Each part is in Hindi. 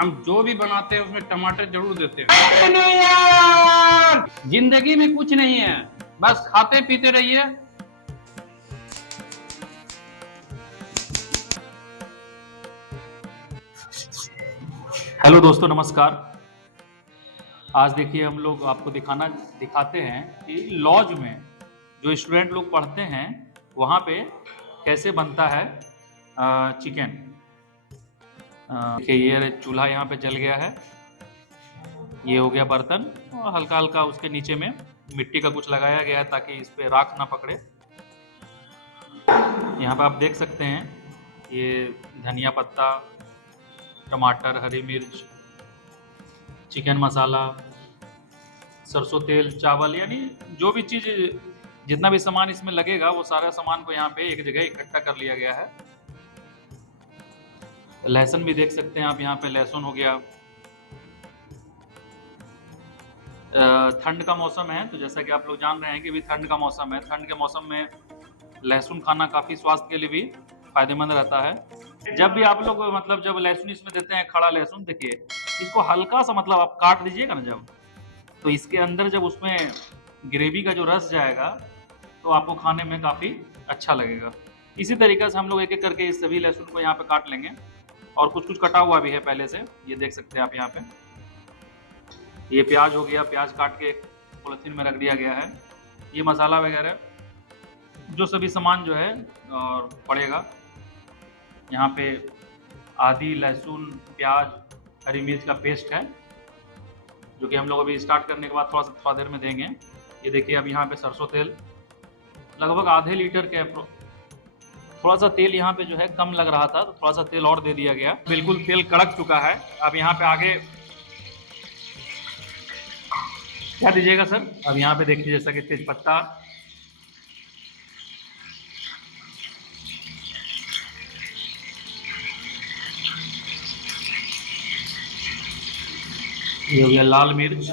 हम जो भी बनाते हैं उसमें टमाटर जरूर देते हैं। जिंदगी में कुछ नहीं है, बस खाते पीते रहिए। हेलो दोस्तों, नमस्कार। आज देखिए हम लोग आपको दिखाते हैं कि लॉज में जो स्टूडेंट लोग पढ़ते हैं वहाँ पे कैसे बनता है चिकन। देखिए ये चूल्हा यहाँ पे जल गया है, ये हो गया बर्तन, और हल्का हल्का उसके नीचे में मिट्टी का कुछ लगाया गया है ताकि इस पे राख ना पकड़े। यहाँ पे आप देख सकते हैं ये धनिया पत्ता, टमाटर, हरी मिर्च, चिकन मसाला, सरसों तेल, चावल, यानी जो भी चीज़, जितना भी सामान इसमें लगेगा वो सारा सामान को यहाँ पे एक जगह इकट्ठा कर लिया गया है। लहसुन भी देख सकते हैं आप, यहाँ पे लहसुन हो गया। ठंड का मौसम है तो जैसा कि आप लोग जान रहे हैं कि अभी ठंड का मौसम है। ठंड के मौसम में लहसुन खाना काफ़ी स्वास्थ्य के लिए भी फायदेमंद रहता है। जब भी आप लोग मतलब जब लहसुन इसमें देते हैं, खड़ा लहसुन, देखिए इसको हल्का सा मतलब आप काट दीजिएगा ना जब, तो इसके अंदर जब उसमें ग्रेवी का जो रस जाएगा तो आपको खाने में काफ़ी अच्छा लगेगा। इसी तरीके से हम लोग एक एक करके इस सभी लहसुन को यहाँ पे काट लेंगे, और कुछ कुछ कटा हुआ भी है पहले से, ये देख सकते हैं आप यहाँ पे। ये प्याज हो गया, प्याज काट के एक पॉलिथीन में रख दिया गया है। ये मसाला वगैरह जो सभी सामान जो है और पड़ेगा यहाँ पे, आदि, लहसुन, प्याज, हरी मिर्च का पेस्ट है जो कि हम लोग अभी स्टार्ट करने के बाद थोड़ा देर में देंगे। ये देखिए अब यहाँ पे सरसों तेल लगभग आधे लीटर के, थोड़ा सा तेल यहाँ पे जो है कम लग रहा था तो थोड़ा सा तेल और दे दिया गया। बिल्कुल तेल कड़क चुका है। अब यहाँ पे आगे क्या दीजिएगा सर? अब यहाँ पे देखिए जैसा कि तेज पत्ता, ये हो गया लाल मिर्च,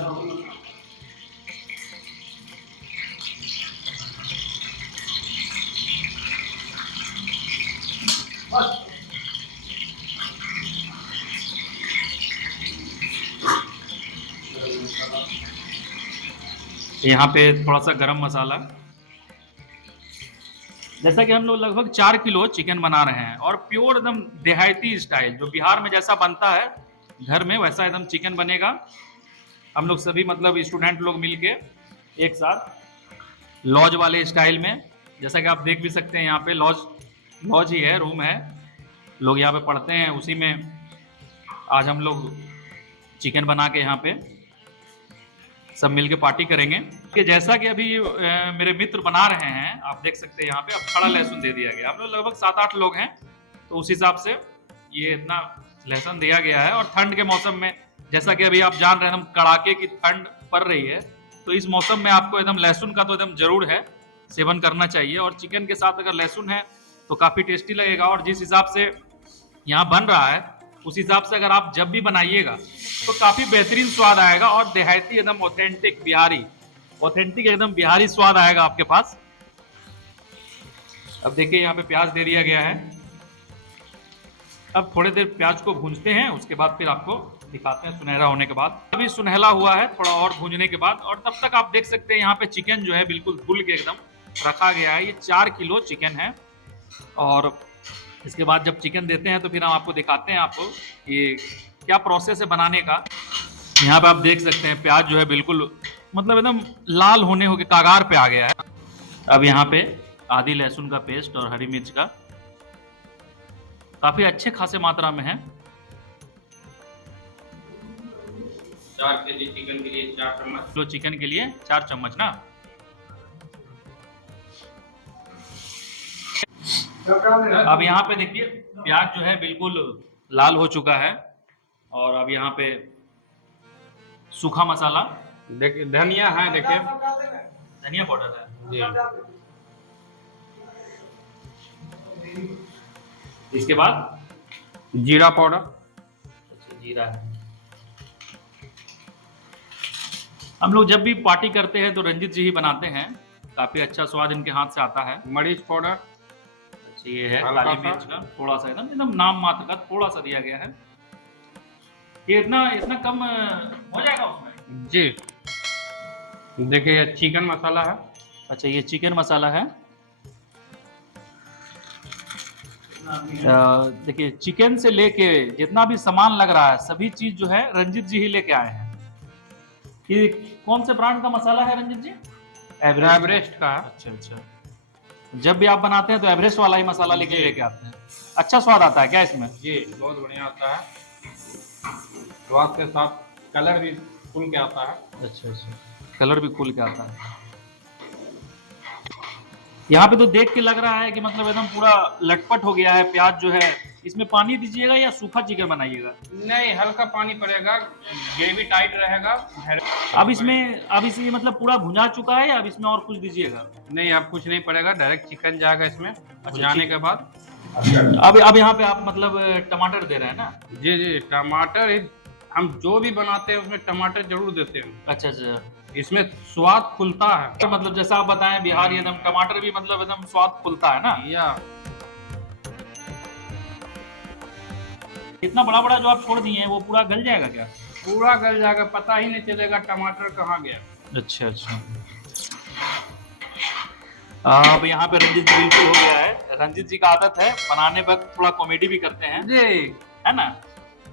यहाँ पे थोड़ा सा गरम मसाला। जैसा कि हम लोग लगभग 4 किलो चिकन बना रहे हैं और प्योर एकदम देहाती स्टाइल, जो बिहार में जैसा बनता है घर में वैसा एकदम चिकन बनेगा। हम लोग सभी मतलब स्टूडेंट लोग मिलके एक साथ लॉज वाले स्टाइल में, जैसा कि आप देख भी सकते हैं यहाँ पे लॉज ही है, रूम है, लोग यहाँ पे पढ़ते हैं, उसी में आज हम लोग चिकन बना के यहाँ पे सब मिलके पार्टी करेंगे। कि जैसा कि अभी मेरे मित्र बना रहे हैं, आप देख सकते हैं यहाँ पे अब खड़ा लहसुन दे दिया गया। हम लोग लगभग 7-8 लोग हैं तो उस हिसाब से ये इतना लहसुन दिया गया है। और ठंड के मौसम में जैसा कि अभी आप जान रहे हैं, एकदम कड़ाके की ठंड पड़ रही है, तो इस मौसम में आपको एकदम लहसुन का तो एकदम जरूर है सेवन करना चाहिए। और चिकन के साथ अगर लहसुन है तो काफ़ी टेस्टी लगेगा। और जिस हिसाब से यहाँ बन रहा है उस हिसाब से अगर आप जब भी बनाइएगा तो काफ़ी बेहतरीन स्वाद आएगा और देहाती एकदम ऑथेंटिक एकदम बिहारी स्वाद आएगा आपके पास। अब देखिए यहाँ पे प्याज दे दिया गया है। अब थोड़ी देर प्याज को भूंजते हैं, उसके बाद फिर आपको दिखाते हैं सुनहरा होने के बाद। अभी सुनहला हुआ है थोड़ा और भूंजने के बाद, और तब तक आप देख सकते हैं यहाँ पे चिकन जो है बिल्कुल धुल के एकदम रखा गया है। ये 4 किलो चिकन है। और इसके बाद जब चिकन देते हैं तो फिर हम आपको दिखाते हैं आपको ये क्या प्रोसेस है बनाने का। यहाँ पे आप देख सकते हैं प्याज जो है बिल्कुल मतलब एकदम लाल होने के कागार पे आ गया है। अब यहाँ पे आदि, लहसुन का पेस्ट और हरी मिर्च का काफी अच्छे खासे मात्रा में है। 4 केजी चिकन के लिए 4 चम्मच, किलो चिकन के लिए 4 चम्मच ना। अब यहाँ पे देखिए प्याज जो है बिल्कुल लाल हो चुका है। और अब यहाँ पे सूखा मसाला, देखिए धनिया है, देखिए धनिया पाउडर है जी। इसके बाद जीरा पाउडर, जीरा है। हम लोग जब भी पार्टी करते हैं तो रंजीत जी ही बनाते हैं, काफी अच्छा स्वाद इनके हाथ से आता है। मरीच पाउडर, ये है हल्का काली सा। मिर्च का थोड़ा सा एकदम नाम मात्र का थोड़ा सा दिया गया है। ये इतना इतना कम हो जाएगा उसमें? जी देखिए, ये चिकन मसाला है। अच्छा, ये चिकन मसाला है। देखिए, चिकन से लेके जितना भी सामान लग रहा है सभी चीज जो है रंजीत जी ही लेके आए हैं। ये कौन से ब्रांड का मसाला है रंजीत जी? एवरेस्ट का है। अच्छा अच्छा, जब भी आप बनाते हैं तो एवरेस्ट वाला ही मसाला जी। लेके आते हैं। अच्छा स्वाद आता है क्या इसमें? जी बहुत बढ़िया आता है, स्वाद के साथ कलर भी खुल के आता है। अच्छा अच्छा, कलर भी खुल के आता है। यहाँ पे तो देख के लग रहा है कि मतलब एकदम पूरा लटपट हो गया है प्याज जो है। इसमें पानी दीजिएगा या सूखा चिकन बनाइएगा? नहीं, हल्का पानी पड़ेगा, ग्रेवी टाइट रहेगा। अब इसे मतलब पूरा भुना चुका है या अब इसमें और कुछ दीजिएगा? नहीं, अब कुछ नहीं पड़ेगा, डायरेक्ट चिकन जाएगा इसमें भुनाने के बाद। अब यहाँ पे आप मतलब टमाटर दे रहे हैं ना? जी जी, टमाटर हम जो भी बनाते हैं उसमें टमाटर जरूर देते हैं, अच्छा अच्छा, इसमें स्वाद खुलता है। तो मतलब जैसा आप बताएं बिहार एकदम टमाटर भी मतलब एकदम स्वाद खुलता है ना? या इतना बड़ा बड़ा जो आप छोड़ दिए हैं वो पूरा गल जाएगा क्या? पूरा गल जाएगा, पता ही नहीं चलेगा टमाटर कहाँ गया। अच्छा अच्छा, अब यहाँ पे रंजीत जी बिल्कुल हो गया है। रंजीत जी का आदत है बनाने वक्त थोड़ा कॉमेडी भी करते हैं, जी, है ना?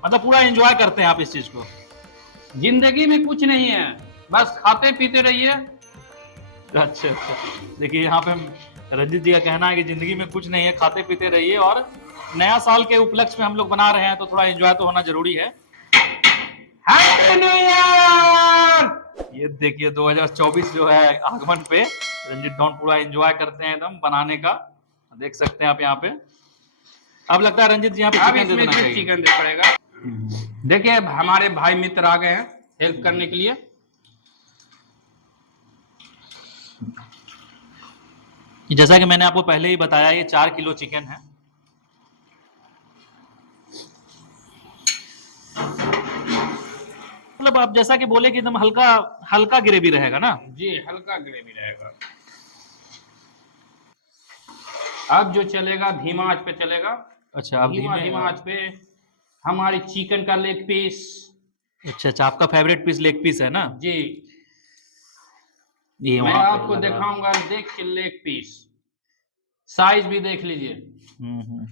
मतलब पूरा एंजॉय करते हैं आप इस चीज को। जिंदगी में कुछ नहीं है, बस खाते पीते रहिए। अच्छा अच्छा, देखिए यहाँ पे रंजीत जी का कहना है कि जिंदगी में कुछ नहीं है, खाते पीते रहिए, और नया साल के उपलक्ष्य में हम लोग बना रहे हैं तो थोड़ा एंजॉय तो होना जरूरी है। Happy new year! ये देखिए 2024 जो है आगमन पे रंजीत डॉन पूरा एंजॉय करते हैं एकदम बनाने का, देख सकते हैं आप यहाँ पे। अब लगता है रंजीत जी यहाँ पे अब चिकन दे इसमें देना चाहिए। चिकन दे पड़ेगा। देखिए, अब हमारे भाई मित्र आ गए हैं हेल्प करने के लिए। जैसा कि मैंने आपको पहले ही बताया, ये 4 किलो चिकन है। मतलब आप जैसा कि बोले कि एकदम हल्का हल्का ग्रेवी रहेगा ना? जी, हल्का ग्रेवी रहेगा। अब जो चलेगा धीमा आंच पे चलेगा। अच्छा, आप धीमा आंच पे हमारी चिकन का लेग पीस। अच्छा अच्छा, आपका फेवरेट पीस लेग पीस है ना? जी, ये मैं वहाँ पे आपको लग रहा है। दिखाऊंगा, देख के लेग पीस साइज भी देख लीजिए। हम्म।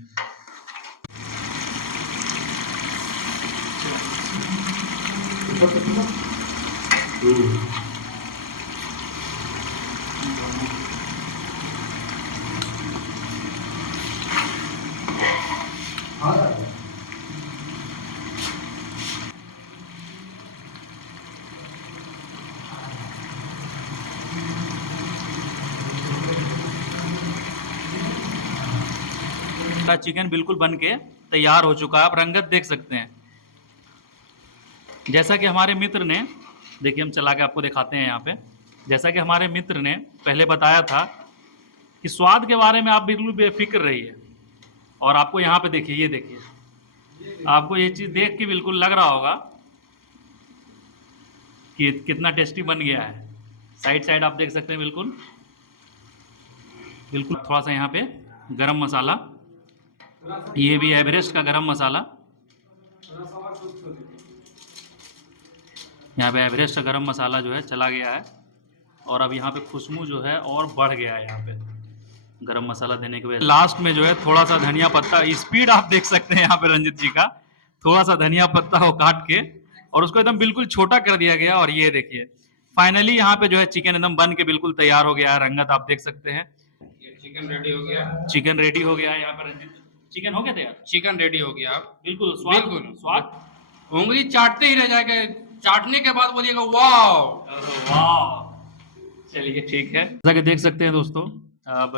चिकन बिल्कुल बन के तैयार हो चुका है, आप रंगत देख सकते हैं। जैसा कि हमारे मित्र ने, देखिए हम चला के आपको दिखाते हैं यहाँ पे। जैसा कि हमारे मित्र ने पहले बताया था कि स्वाद के बारे में आप बिल्कुल बेफिक्र रहिए, और आपको यहाँ पे देखिए, ये देखिए, आपको ये चीज़ देख के बिल्कुल लग रहा होगा कि कितना टेस्टी बन गया है। साइड साइड आप देख सकते हैं, बिल्कुल बिल्कुल। थोड़ा सा यहाँ पे गरम मसाला, ये भी एवरेस्ट का गरम मसाला, यहाँ पे एवरेस्ट का गरम मसाला जो है चला गया है, और अब यहाँ पे खुशबू जो है और बढ़ गया है यहाँ पे गरम मसाला देने के बाद। लास्ट में जो है थोड़ा सा धनिया पत्ता, स्पीड आप देख सकते हैं यहाँ पे रंजीत जी का, थोड़ा सा धनिया पत्ता को काट के और उसको एकदम बिल्कुल छोटा कर दिया गया। और ये देखिए फाइनली यहाँ पे जो है चिकन एकदम बन के बिल्कुल तैयार हो गया है। रंगत आप देख सकते हैं, चिकन रेडी हो गया। चिकन रेडी हो गया है यहाँ पे रंजीत। चिकन हो गया तैयार, चिकन रेडी हो गया। आप बिल्कुल स्वाद, बिल्कुल स्वाद उंगली चाटते ही रह जाएगा, चाटने के बाद बोलिएगा वाह। वाह। चलिए ठीक है, जैसा कि देख सकते हैं दोस्तों, अब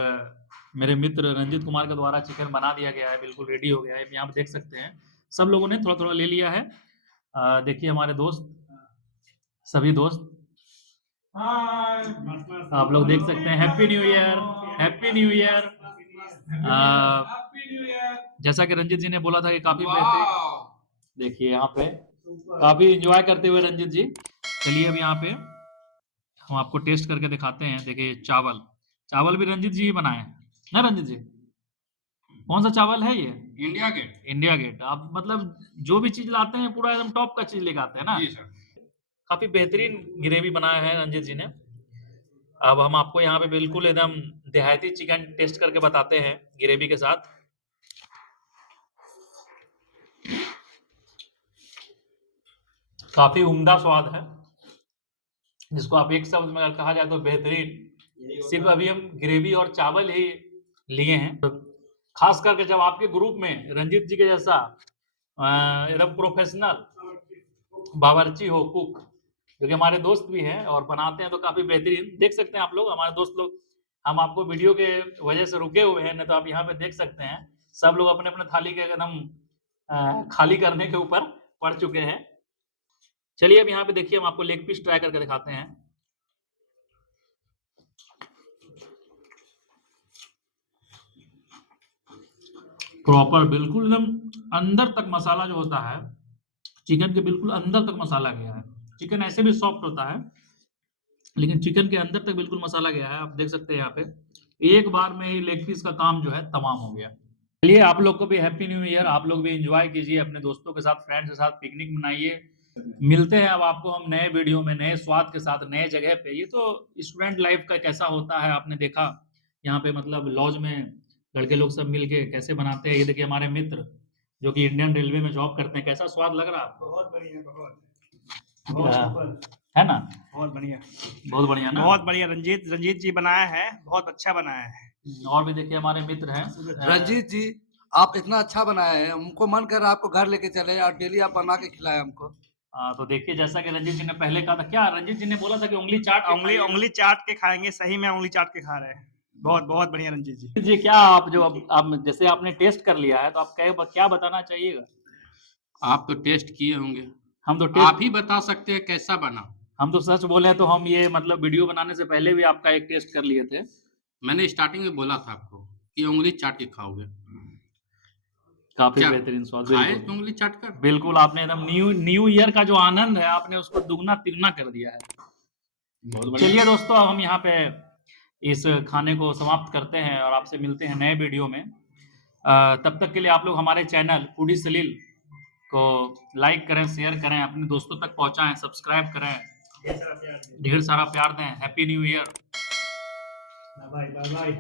मेरे मित्र रंजीत कुमार के द्वारा चिकन बना दिया गया है, बिल्कुल रेडी हो गया है। यहाँ पे देख सकते हैं सब लोगों ने थोड़ा थोड़ा ले लिया है। देखिए हमारे दोस्त, सभी दोस्त, आप लोग देख सकते हैं। Happy new year, happy new year. जैसा कि रंजीत जी ने बोला था कि काफी बेहतरीन, देखिए यहाँ पे काफी एंजॉय करते हुए रंजीत जी। चलिए अब यहाँ पे हम आपको टेस्ट करके दिखाते हैं। देखिए चावल, चावल भी रंजीत जी ही बनाए हैं ना रंजीत जी? कौन सा चावल है ये? India Gate. India Gate. आप मतलब जो भी चीज लाते हैं पूरा एकदम टॉप का चीज लेके आते हैं ना? जी सर। काफी बेहतरीन ग्रेवी बनाया है रंजीत जी ने। अब हम आपको यहाँ पे बिल्कुल एकदम देहाती चिकन टेस्ट करके बताते हैं ग्रेवी के साथ। काफी उम्दा स्वाद है, जिसको आप एक शब्द में अगर कहा जाए तो बेहतरीन। सिर्फ अभी हम ग्रेवी और चावल ही लिए हैं। तो खास करके जब आपके ग्रुप में रंजीत जी के जैसा एकदम प्रोफेशनल बावर्ची हो, कुक, जो कि हमारे दोस्त भी हैं और बनाते हैं तो काफी बेहतरीन। देख सकते हैं आप लोग, हमारे दोस्त लोग, हम आपको वीडियो के वजह से रुके हुए हैं, नहीं तो आप यहाँ पे देख सकते हैं सब लोग अपने अपने थाली के एकदम खाली करने के ऊपर पड़ चुके हैं। चलिए अब यहाँ पे देखिए, हम आपको लेग पीस ट्राई करके दिखाते हैं। प्रॉपर बिल्कुल एकदम अंदर तक मसाला जो होता है चिकन के, बिल्कुल अंदर तक मसाला गया है। चिकन ऐसे भी सॉफ्ट होता है, लेकिन चिकन के अंदर तक बिल्कुल मसाला गया है। आप देख सकते हैं यहाँ पे एक बार में ही लेग पीस का काम जो है तमाम हो गया। चलिए आप लोग को भी हैप्पी न्यू ईयर। आप लोग भी एंजॉय कीजिए अपने दोस्तों के साथ, फ्रेंड्स के साथ पिकनिक मनाइए। मिलते हैं अब आपको हम नए वीडियो में, नए स्वाद के साथ, नए जगह पे। ये तो स्टूडेंट लाइफ का कैसा होता है आपने देखा, यहाँ पे मतलब लॉज में लड़के लोग सब मिलके कैसे बनाते हैं। ये देखिए हमारे मित्र जो कि इंडियन रेलवे में जॉब करते हैं, कैसा स्वाद लग रहा है आपको? बहुत बढ़िया, बहुत है ना? बहुत बढ़िया, बहुत बढ़िया ना? बहुत बढ़िया। रंजीत जी बनाया है, बहुत अच्छा बनाया है। और भी देखिए हमारे मित्र हैं रंजीत जी, आप इतना अच्छा बनाए हैं, हमको मन कर रहा है आपको घर लेके चले और डेली आप बना के खिलाए हमको। तो देखिए जैसा कि रंजीत जी ने पहले कहा था, क्या रंजीत जी ने बोला था कि उंगली चाट उंगली चाट के खाएंगे, सही में उंगली चाट के खा रहे हैं। बहुत बहुत बढ़िया रंजीत जी। जी। क्या आप जो अब जैसे आपने टेस्ट कर लिया है तो आप क्या बताना चाहिएगा? आप तो टेस्ट किए होंगे, हम तो आप ही बता सकते हैं कैसा बना। हम तो सच बोले तो हम ये मतलब वीडियो बनाने से पहले भी आपका एक टेस्ट कर लिए थे। मैंने स्टार्टिंग में बोला था आपको कि उंगली चाट के खाओगे। काफी क्या बेहतरीन स्वाद। खाए तो उंगली चाट कर। बिल्कुल आपने एकदम न्यू ईयर का जो आनंद है आपने उसको दुगना तिगुना कर दिया है। बहुत बढ़िया। चलिए दोस्तों, अब हम यहाँ पे इस खाने को समाप्त करते हैं और आपसे मिलते हैं नए वीडियो में। तब तक के लिए आप लोग हमारे चैनल फूडी सलील को लाइक करें, शेयर करें, अपने दोस्तों तक पहुंचाएं, सब्सक्राइब करें, ढेर सारा प्यार दें। Happy new year. Bye bye.